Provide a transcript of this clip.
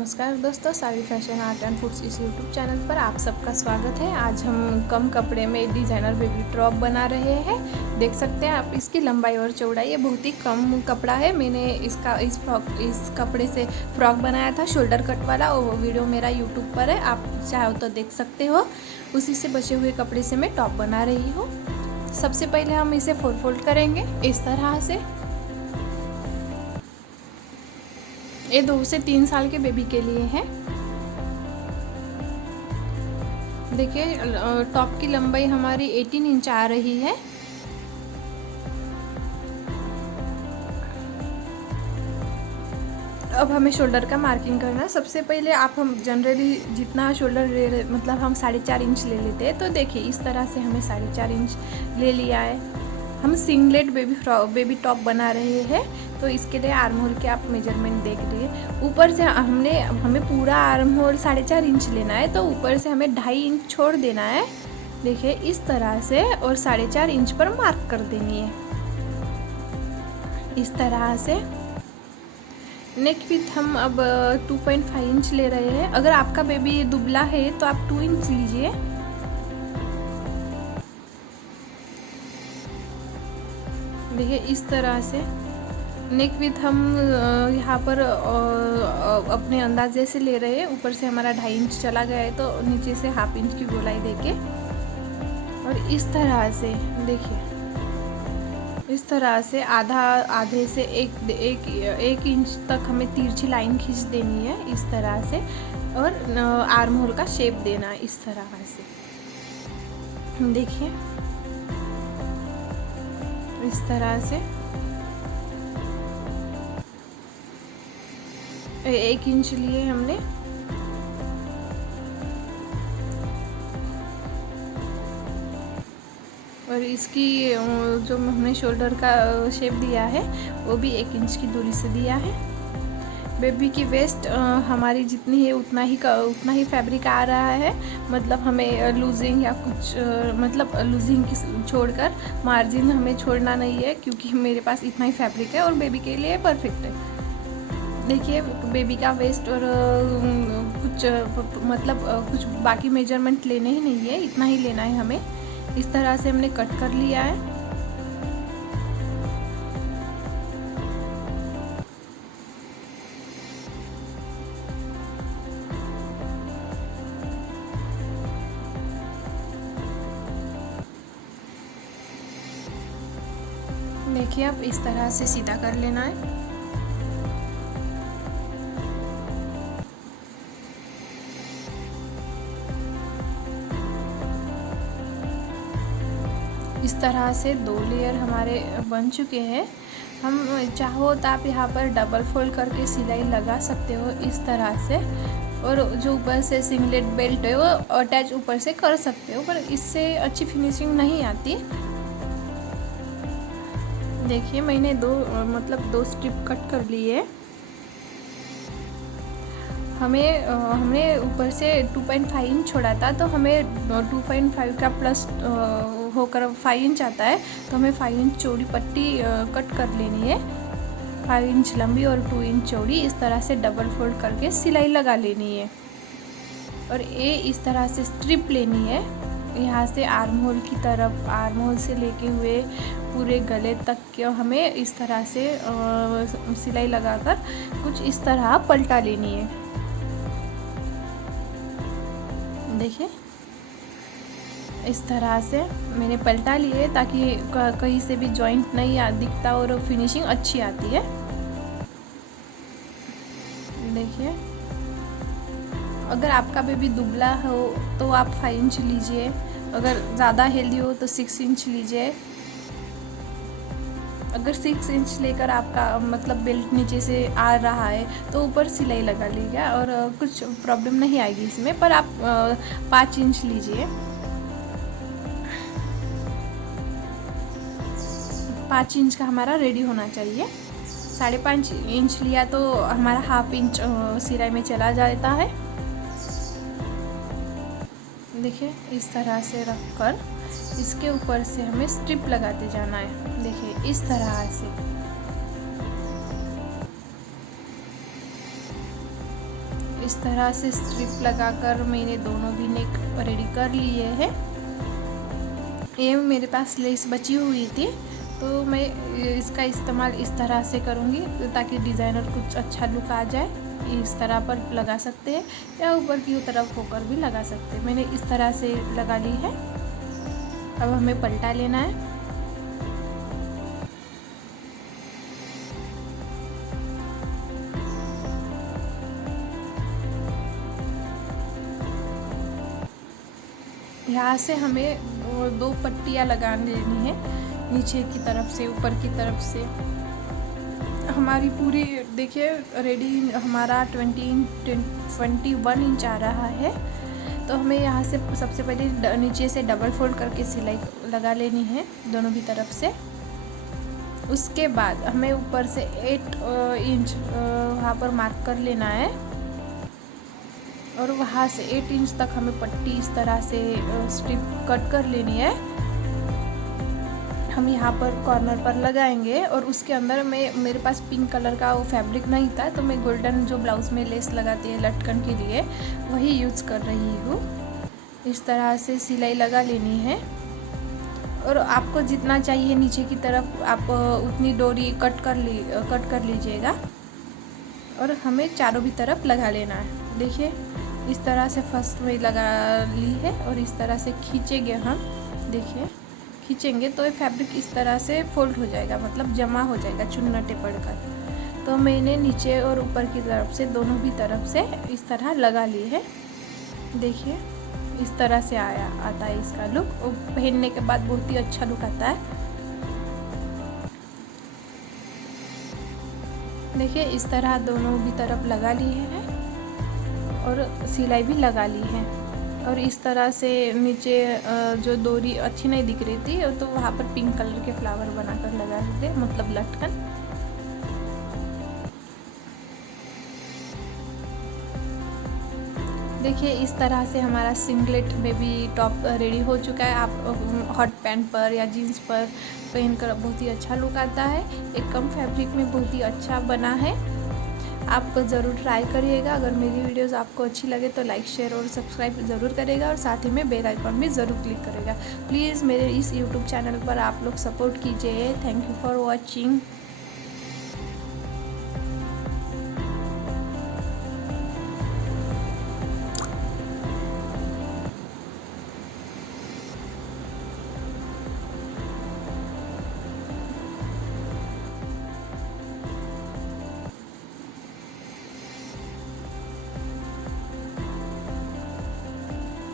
नमस्कार दोस्तों, सावी fashion art and foods इस यूट्यूब चैनल पर आप सबका स्वागत है। आज हम कम कपड़े में डिज़ाइनर बेबी टॉप बना रहे हैं। देख सकते हैं आप इसकी लंबाई और चौड़ाई, ये बहुत ही कम कपड़ा है। मैंने इस कपड़े से फ्रॉक बनाया था शोल्डर कट वाला, और वो वीडियो मेरा यूट्यूब पर है, आप चाहो तो देख सकते हो। उसी से बचे हुए कपड़े से मैं टॉप बना रही हूँ। सबसे पहले हम इसे फोल्ड करेंगे इस तरह से। ये 2 से 3 साल के बेबी के लिए है। देखिए टॉप की लंबाई हमारी 18 इंच आ रही है। अब हमें शोल्डर का मार्किंग करना है। सबसे पहले हम जनरली जितना शोल्डर मतलब हम 4.5 इंच ले लेते हैं, तो देखिए इस तरह से हमें 4.5 इंच ले लिया है। हम सिंगलेट बेबी टॉप बना रहे हैं, तो इसके लिए आर्म होल के आप मेजरमेंट देख रहे हैं। ऊपर से हमें पूरा आर्म होल 4.5 इंच लेना है, तो ऊपर से हमें 2.5 इंच छोड़ देना है। देखिए इस तरह से, और 4.5 इंच पर मार्क कर देनी है इस तरह से। नेक विथ हम अब 2.5 इंच ले रहे हैं। अगर आपका बेबी दुबला है तो आप 2 इंच लीजिए। देखिए इस तरह से नेक विथ हम यहाँ पर अपने अंदाजे से ले रहे हैं। ऊपर से हमारा 2.5 इंच चला गया है, तो नीचे से 1/2 इंच की गोलाई देके, और इस तरह से देखिए इस तरह से आधे से एक इंच तक हमें तिरछी लाइन खींच देनी है इस तरह से, और आर्म होल का शेप देना है इस तरह से। देखिए इस तरह से 1 इंच लिए हमने। और इसकी जो हमने शोल्डर का शेप दिया है वो भी 1 इंच की दूरी से दिया है। बेबी की वेस्ट हमारी जितनी है उतना ही फैब्रिक आ रहा है। मतलब हमें लूजिंग या कुछ मतलब लूजिंग की छोड़कर मार्जिन हमें छोड़ना नहीं है, क्योंकि मेरे पास इतना ही फैब्रिक है और बेबी के लिए परफेक्ट है। देखिए बेबी का वेस्ट और कुछ मतलब कुछ बाकी मेजरमेंट लेने ही नहीं है, इतना ही लेना है हमें। इस तरह से हमने कट कर लिया है। देखिए अब इस तरह से सीधा कर लेना है। इस तरह से 2 लेयर हमारे बन चुके हैं। हम चाहो तो आप यहाँ पर डबल फोल्ड करके सिलाई लगा सकते हो इस तरह से, और जो ऊपर से सिंगलेट बेल्ट है वो अटैच ऊपर से कर सकते हो, पर इससे अच्छी फिनिशिंग नहीं आती। देखिए मैंने 2 स्ट्रिप कट कर लिए। हमने ऊपर से 2.5 इंच छोड़ा था, तो हमें 2.5 का प्लस होकर 5 इंच आता है, तो हमें 5 इंच चौड़ी पट्टी कट कर लेनी है। 5 इंच लंबी और 2 इंच चौड़ी, इस तरह से डबल फोल्ड करके सिलाई लगा लेनी है। और ये इस तरह से स्ट्रिप लेनी है, यहाँ से आर्म होल की तरफ, आर्म होल से लेके हुए पूरे गले तक के हमें इस तरह से सिलाई लगाकर कुछ इस तरह पलटा लेनी है। देखिए इस तरह से मैंने पलटा लिए, ताकि कहीं से भी जॉइंट नहीं दिखता और फिनिशिंग अच्छी आती है। देखिए अगर आपका बेबी दुबला हो तो आप 5 इंच लीजिए, अगर ज़्यादा हेल्दी हो तो 6 इंच लीजिए। अगर 6 इंच लेकर आपका मतलब बेल्ट नीचे से आ रहा है तो ऊपर सिलाई लगा लीजिए, और कुछ प्रॉब्लम नहीं आएगी इसमें। पर आप 5 इंच लीजिए। 5 इंच का हमारा रेडी होना चाहिए। 5.5 इंच लिया तो हमारा 1/2 इंच सिलाई में चला जाता है। देखिए इस तरह से रखकर इसके ऊपर से हमें स्ट्रिप लगाते जाना है। देखिए इस तरह से इस तरह से स्ट्रिप लगाकर मैंने दोनों भी नेक रेडी कर लिए हैं। ये मेरे पास लेस बची हुई थी तो मैं इसका इस्तेमाल इस तरह से करूँगी ताकि डिज़ाइनर कुछ अच्छा लुक आ जाए। इस तरह पर लगा सकते हैं या ऊपर की तरफ होकर भी लगा सकते हैं। मैंने इस तरह से लगा ली है। अब हमें पलटा लेना है। यहाँ से हमें 2 पट्टियाँ लगा लेनी है, नीचे की तरफ से ऊपर की तरफ से। हमारी पूरी देखिए रेडी हमारा 21 इंच आ रहा है। तो हमें यहाँ से सबसे पहले नीचे से डबल फोल्ड करके सिलाई लगा लेनी है दोनों भी तरफ से। उसके बाद हमें ऊपर से 8 इंच वहाँ पर मार्क कर लेना है और वहाँ से 8 इंच तक हमें पट्टी इस तरह से स्ट्रिप कट कर लेनी है। हम यहाँ पर कॉर्नर पर लगाएंगे और उसके अंदर मेरे पास पिंक कलर का वो फैब्रिक नहीं था तो मैं गोल्डन जो ब्लाउज़ में लेस लगाती है लटकन के लिए वही यूज़ कर रही हूँ। इस तरह से सिलाई लगा लेनी है और आपको जितना चाहिए नीचे की तरफ आप उतनी डोरी कट कर लीजिएगा और हमें चारों भी तरफ लगा लेना है। देखिए इस तरह से फर्स्ट में लगा ली है और इस तरह से खींचेंगे हम। देखिए खींचेंगे तो ये फैब्रिक इस तरह से फोल्ड हो जाएगा, मतलब जमा हो जाएगा चुन्नटे पड़कर। तो मैंने नीचे और ऊपर की तरफ से दोनों भी तरफ से इस तरह लगा ली है। देखिए इस तरह से आता है इसका लुक और पहनने के बाद बहुत ही अच्छा लुक आता है। देखिए इस तरह दोनों भी तरफ लगा ली है और सिलाई भी लगा ली है। और इस तरह से नीचे जो डोरी अच्छी नहीं दिख रही थी तो वहाँ पर पिंक कलर के फ्लावर बनाकर लगा देते, मतलब लटकन। देखिए इस तरह से हमारा सिंगलेट में भी टॉप रेडी हो चुका है। आप हॉट पैंट पर या जीन्स पर पहनकर बहुत ही अच्छा लुक आता है। एक कम फैब्रिक में बहुत ही अच्छा बना है। आप ज़रूर ट्राई करिएगा। अगर मेरी वीडियोस आपको अच्छी लगे तो लाइक शेयर और सब्सक्राइब ज़रूर करेगा और साथ ही में बेल आइकॉन भी ज़रूर क्लिक करेगा। प्लीज़ मेरे इस यूट्यूब चैनल पर आप लोग सपोर्ट कीजिए। Thank you for watching.